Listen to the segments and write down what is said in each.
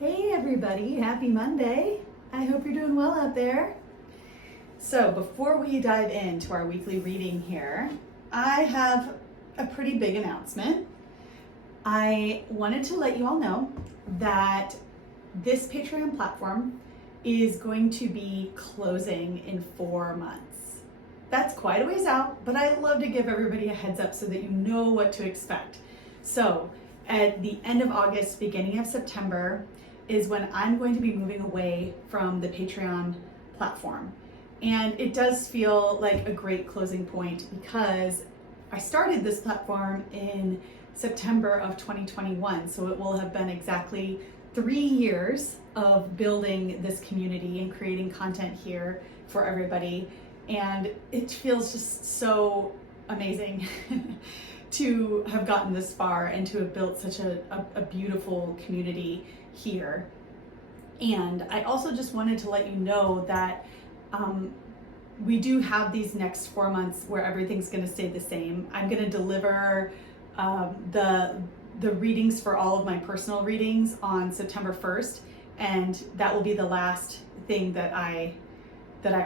Hey everybody, happy Monday. I hope you're doing well out there. So before we dive into our weekly reading here, I have a pretty big announcement. I wanted to let you all know that this Patreon platform is going to be closing in 4 months. That's quite a ways out, but I love to give everybody a heads up so that you know what to expect. So at the end of August, beginning of September, is when I'm going to be moving away from the Patreon platform. And it does feel like a great closing point because I started this platform in September of 2021. So it will have been exactly 3 years of building this community and creating content here for everybody. And it feels just so amazing to have gotten this far and to have built such a beautiful community here. And I also just wanted to let you know that we do have these next 4 months where everything's going to stay the same. I'm going to deliver the readings for all of my personal readings on September 1st, and that will be the last thing that I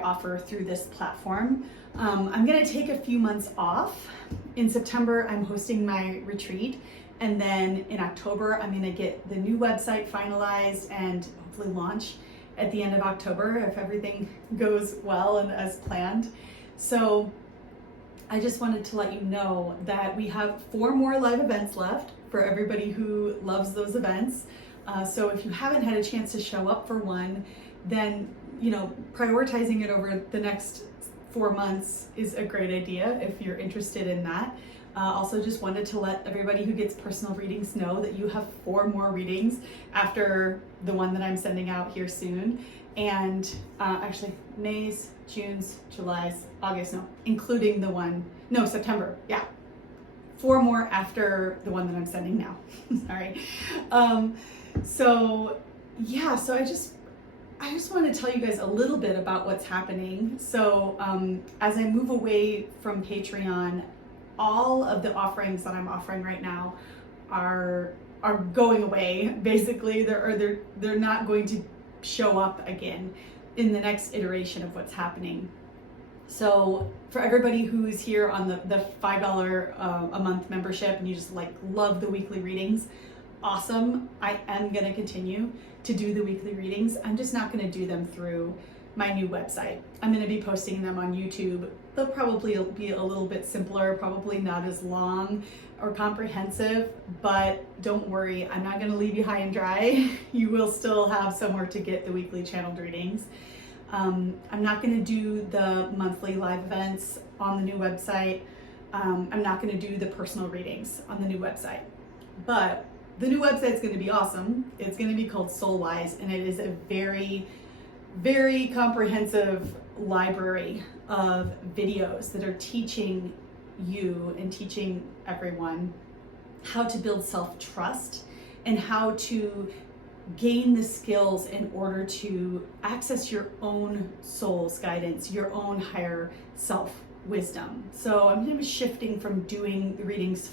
offer through this platform. I'm going to take a few months off. In September, I'm hosting my retreat. And then in October, I'm going to get the new website finalized and hopefully launch at the end of October if everything goes well and as planned. So I just wanted to let you know that we have 4 more live events left for everybody who loves those events. So if you haven't had a chance to show up for one, then prioritizing it over the next 4 months is a great idea if you're interested in that. Also just wanted to let everybody who gets personal readings know that you have 4 more readings after the one that I'm sending out here soon. And actually May's, June's, July's, August, including September, yeah. 4 more after the one that I'm sending now, sorry. So I just want to tell you guys a little bit about what's happening. So as I move away from Patreon, all of the offerings that I'm offering right now are going away. Basically, they're not going to show up again in the next iteration of what's happening. So for everybody who's here on the $5 a month membership and you just love the weekly readings, awesome. I am going to continue to do the weekly readings. I'm just not going to do them through my new website. I'm going to be posting them on YouTube. They'll probably be a little bit simpler, probably not as long or comprehensive, but don't worry, I'm not going to leave you high and dry. You will still have somewhere to get the weekly channeled readings. I'm not going to do the monthly live events on the new website. I'm not going to do the personal readings on the new website, but the new website is going to be awesome. It's going to be called Soulwise, and it is a very, very comprehensive library of videos that are teaching you and teaching everyone how to build self-trust and how to gain the skills in order to access your own soul's guidance, your own higher self wisdom. So I'm going to be shifting from doing the readings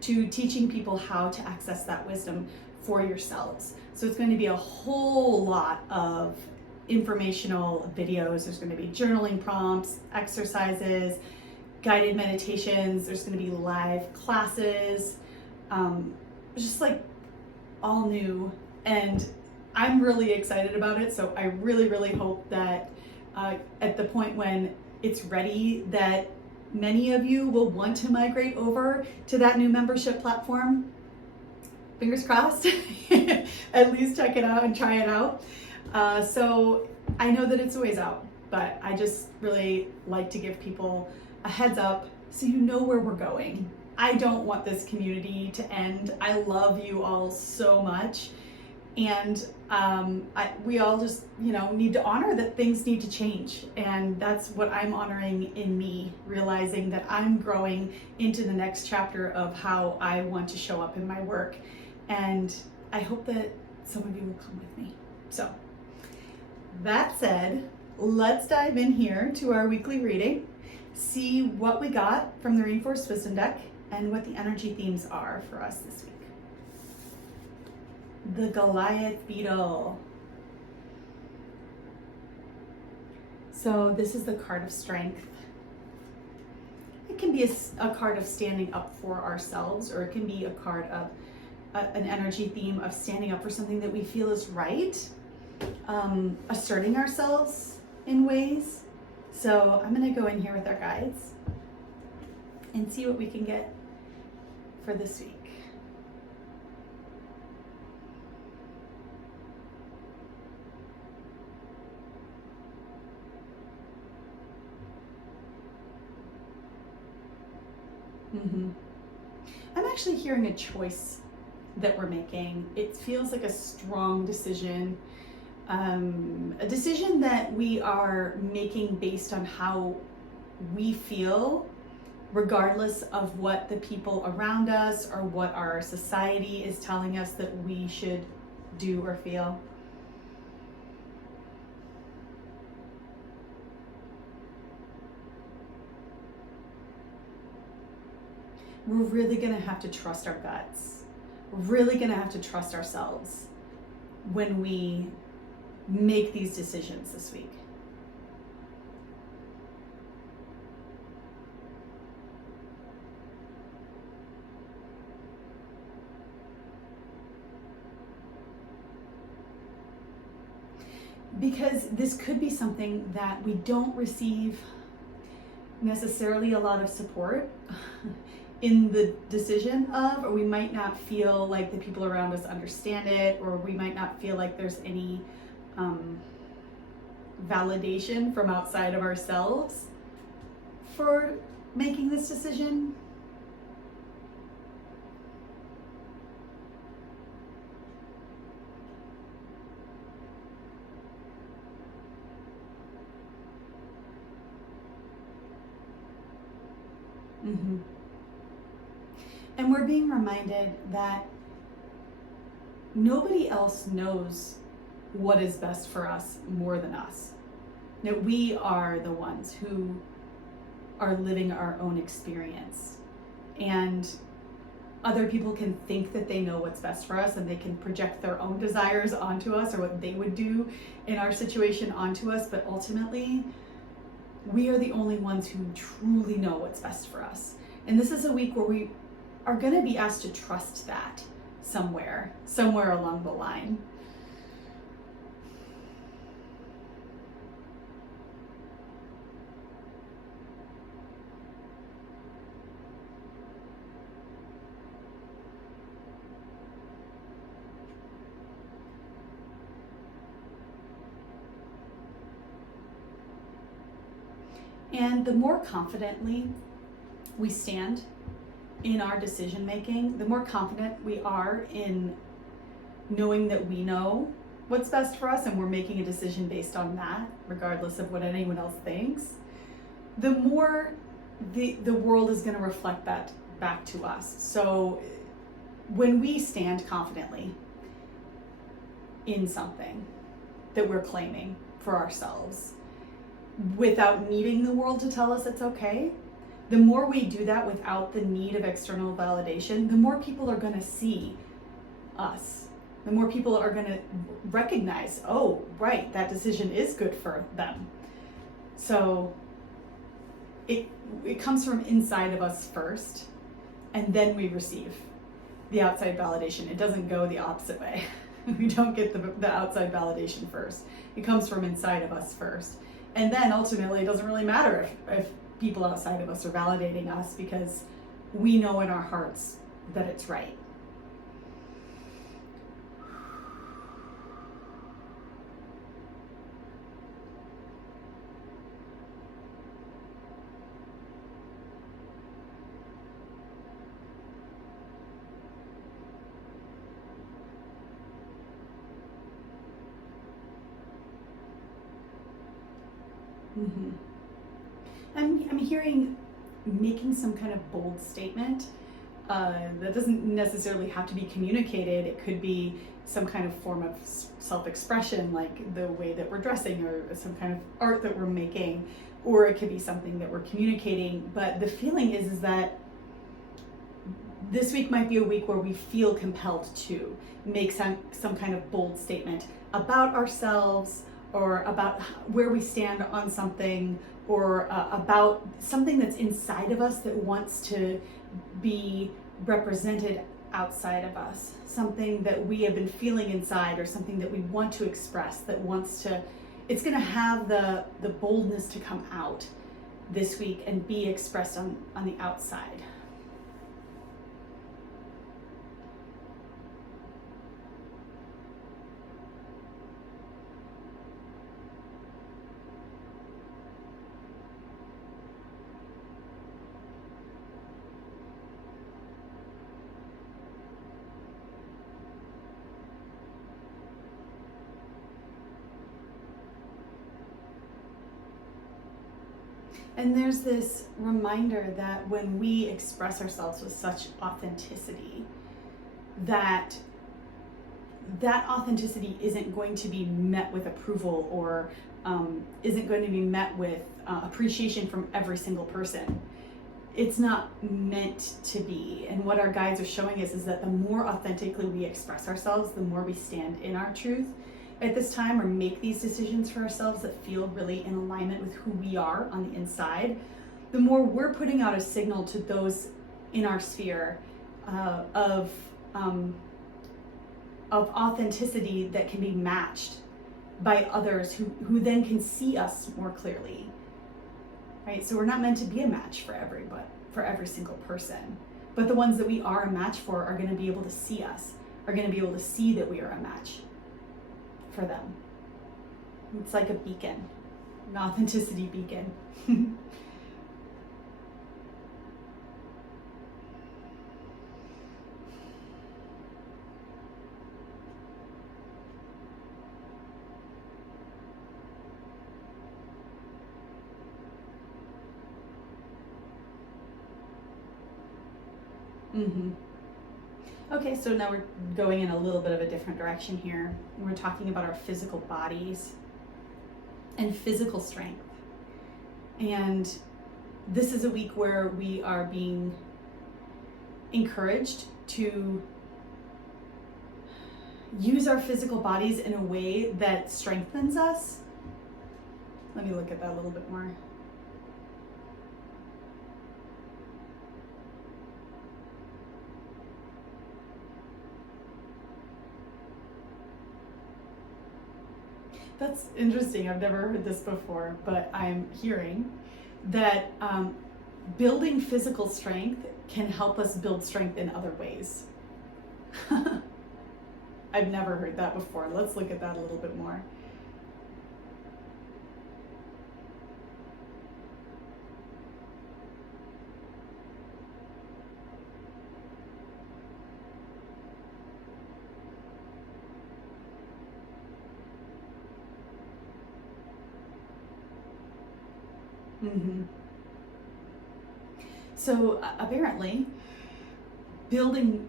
to teaching people how to access that wisdom for yourselves. So it's going to be a whole lot of informational videos. There's going to be journaling prompts, exercises, guided meditations. There's going to be live classes, just all new. And I'm really excited about it. So I really, really hope that at the point when it's ready, that many of you will want to migrate over to that new membership platform. Fingers crossed. At least check it out and try it out. So I know that it's a ways out, but I just really like to give people a heads up so you know where we're going. I don't want this community to end. I love you all so much. And we all just, need to honor that things need to change. And that's what I'm honoring in me, realizing that I'm growing into the next chapter of how I want to show up in my work. And I hope that some of you will come with me. So that said, let's dive in here to our weekly reading, see what we got from the Reinforced Wisdom deck and what the energy themes are for us this week. the Goliath beetle. So this is the card of strength. It can be a card of standing up for ourselves, or it can be a card of an energy theme of standing up for something that we feel is right, asserting ourselves in ways. So I'm going to go in here with our guides and see what we can get for this week. I'm actually hearing a choice that we're making. It feels like a strong decision, a decision that we are making based on how we feel, regardless of what the people around us or what our society is telling us that we should do or feel. We're really going to have to trust our guts. We're really going to have to trust ourselves when we make these decisions this week. Because this could be something that we don't receive necessarily a lot of support in the decision of, or we might not feel like the people around us understand it, or we might not feel like there's any validation from outside of ourselves for making this decision. And we're being reminded that nobody else knows what is best for us more than us. That we are the ones who are living our own experience. And other people can think that they know what's best for us, and they can project their own desires onto us, or what they would do in our situation onto us. But ultimately, we are the only ones who truly know what's best for us. And this is a week where we are going to be asked to trust that somewhere along the line. And the more confidently we stand in our decision making, the more confident we are in knowing that we know what's best for us and we're making a decision based on that, regardless of what anyone else thinks, the more the world is going to reflect that back to us. So when we stand confidently in something that we're claiming for ourselves, without needing the world to tell us it's okay, the more we do that without the need of external validation, the more people are going to see us. The more people are going to recognize, oh, right, that decision is good for them. So it comes from inside of us first, and then we receive the outside validation. It doesn't go the opposite way. We don't get the outside validation first. It comes from inside of us first. And then ultimately, it doesn't really matter if people outside of us are validating us, because we know in our hearts that it's right. I'm hearing making some kind of bold statement that doesn't necessarily have to be communicated. It could be some kind of form of self-expression, like the way that we're dressing, or some kind of art that we're making, or it could be something that we're communicating. But the feeling is that this week might be a week where we feel compelled to make some kind of bold statement about ourselves, or about where we stand on something, or about something that's inside of us that wants to be represented outside of us, something that we have been feeling inside, or something that we want to express, that wants to, it's going to have the boldness to come out this week and be expressed on the outside. And there's this reminder that when we express ourselves with such authenticity, that authenticity isn't going to be met with approval, or isn't going to be met with appreciation from every single person. It's not meant to be. And what our guides are showing us is that the more authentically we express ourselves, the more we stand in our truth at this time, or make these decisions for ourselves that feel really in alignment with who we are on the inside, the more we're putting out a signal to those in our sphere of authenticity that can be matched by others who then can see us more clearly, right? So we're not meant to be a match for every single person, but the ones that we are a match for are going to be able to see us, are going to be able to see that we are a match for them. It's like a beacon, an authenticity beacon. Mm-hmm. Okay, so now we're going in a little bit of a different direction here. We're talking about our physical bodies and physical strength. And this is a week where we are being encouraged to use our physical bodies in a way that strengthens us. Let me look at that a little bit more. That's interesting. I've never heard this before, but I'm hearing that building physical strength can help us build strength in other ways. I've never heard that before. Let's look at that a little bit more. Mm-hmm. So apparently, building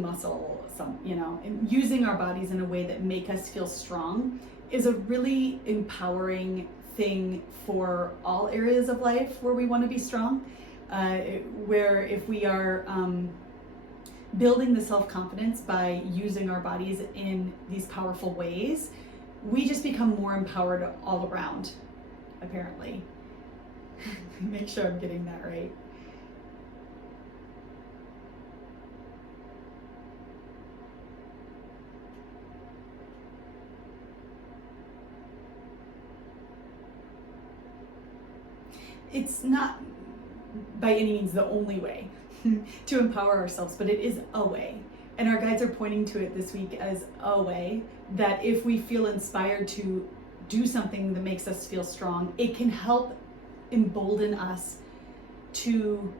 muscle, and using our bodies in a way that make us feel strong is a really empowering thing for all areas of life where we want to be strong. Where if we are building the self-confidence by using our bodies in these powerful ways, we just become more empowered all around, apparently. Make sure I'm getting that right. It's not by any means the only way to empower ourselves, but it is a way. And our guides are pointing to it this week as a way that if we feel inspired to do something that makes us feel strong, it can help embolden us to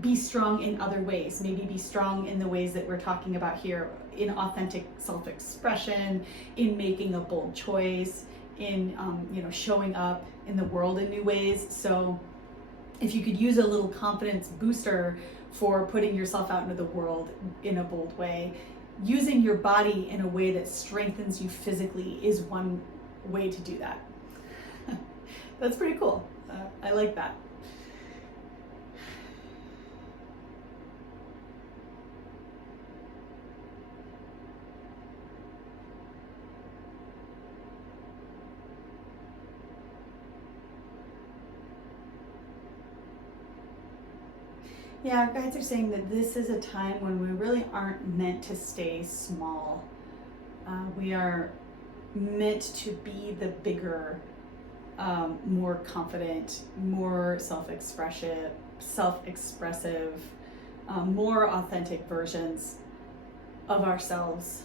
be strong in other ways. Maybe be strong in the ways that we're talking about here, in authentic self-expression, in making a bold choice, in showing up in the world in new ways. So if you could use a little confidence booster for putting yourself out into the world in a bold way, using your body in a way that strengthens you physically is one way to do that. That's pretty cool. I like that. Yeah, our guides are saying that this is a time when we really aren't meant to stay small. We are meant to be the bigger, more confident, more self-expressive, more authentic versions of ourselves.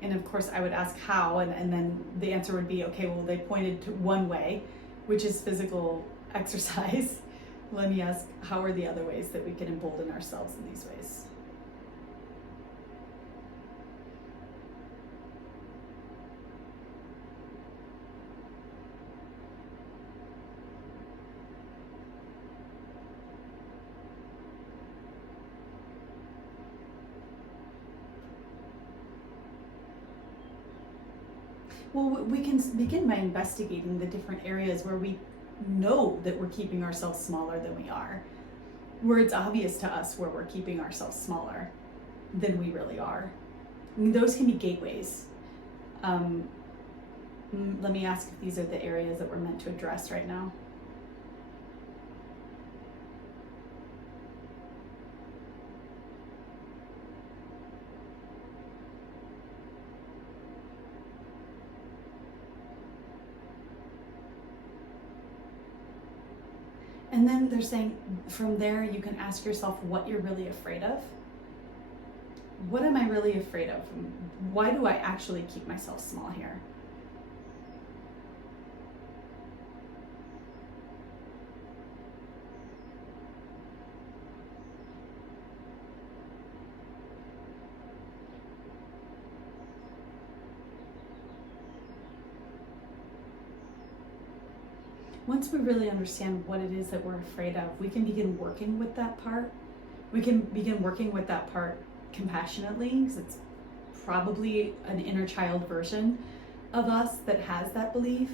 And of course, I would ask how, and then the answer would be, okay, well, they pointed to one way, which is physical exercise. Let me ask, how are the other ways that we can embolden ourselves in these ways? Well, we can begin by investigating the different areas where we know that we're keeping ourselves smaller than we are, where it's obvious to us where we're keeping ourselves smaller than we really are. I mean, those can be gateways. Let me ask if these are the areas that we're meant to address right now. And then they're saying from there, you can ask yourself what you're really afraid of. What am I really afraid of? Why do I actually keep myself small here? Once we really understand what it is that we're afraid of, we can begin working with that part. We can begin working with that part compassionately, because it's probably an inner child version of us that has that belief.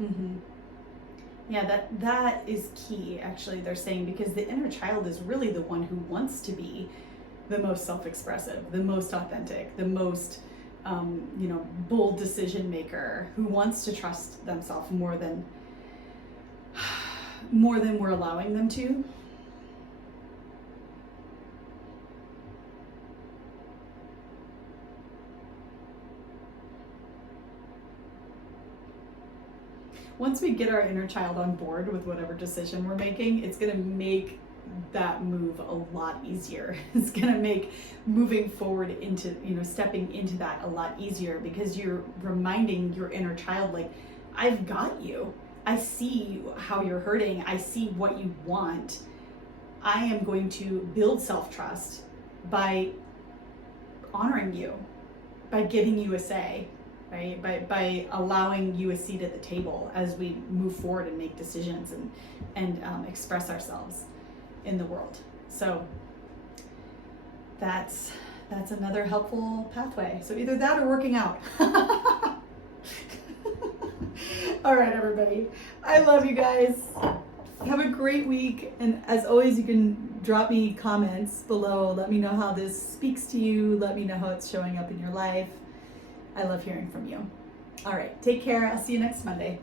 Mm-hmm. Yeah, that is key, actually, they're saying, because the inner child is really the one who wants to be the most self-expressive, the most authentic, the most bold decision maker, who wants to trust themselves more than we're allowing them to. Once we get our inner child on board with whatever decision we're making, it's going to make that move a lot easier. It's going to make moving forward into, stepping into that a lot easier, because you're reminding your inner child, like, I've got you. I see how you're hurting. I see what you want. I am going to build self-trust by honoring you, by giving you a say, right? By allowing you a seat at the table as we move forward and make decisions and express ourselves in the world. So that's another helpful pathway. So either that or working out. All right, everybody. I love you guys. Have a great week. And as always, you can drop me comments below. Let me know how this speaks to you. Let me know how it's showing up in your life. I love hearing from you. All right, take care. I'll see you next Monday.